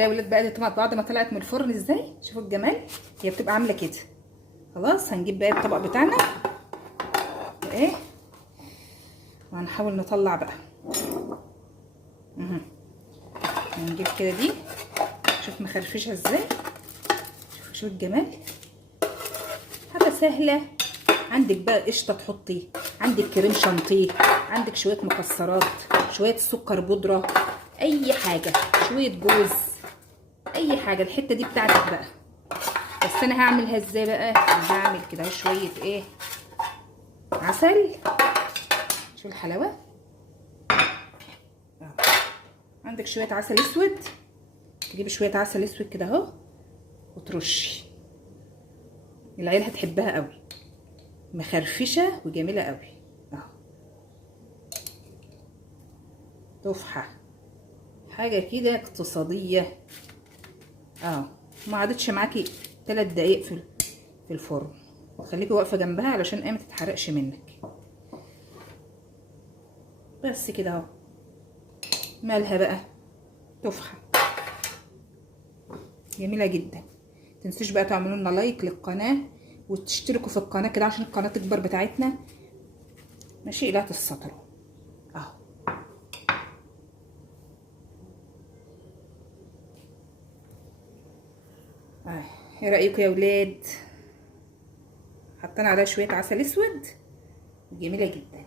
يا ولاد بقى دي بعد ما طلعت من الفرن ازاي، شوفوا الجمال. هي بتبقى عامله كده. خلاص هنجيب بقى الطبق بتاعنا ايه، وهنحاول نطلع بقى. هنجيب كده دي، شوف مخرفشه ازاي. شوف الجمال، حاجه سهله. عندك بقى قشطه تحطي، عندك كريم شانتيه، عندك شويه مكسرات، شويه سكر بودره، اي حاجه، شويه جوز، اي حاجه. الحته دي بتاعتك بقى. بس انا هعملها ازاي بقى؟ انا هعمل كده شويه ايه، عسل. شوف الحلاوه. عندك شويه عسل اسود، تجيبي شويه عسل اسود كده اهو وترشي. العيال هتحبها قوي، مخرفشه وجميله قوي اهو. تفحه، حاجه كده اقتصاديه. ما عادتش معاكي 3 دقايق في الفرن. خليكي واقفه جنبها علشان ما تتحرقش منك. بس كده اهو. مالها بقى؟ تفحه جميله جدا. متنسوش بقى تعملوا لنا لايك للقناه وتشتركوا في القناه كده عشان القناه تكبر بتاعتنا. ماشي، لا تسطروا اهو. ايه رايكم يا ولاد؟ حطينا عليها شويه عسل اسود، جميله جدا.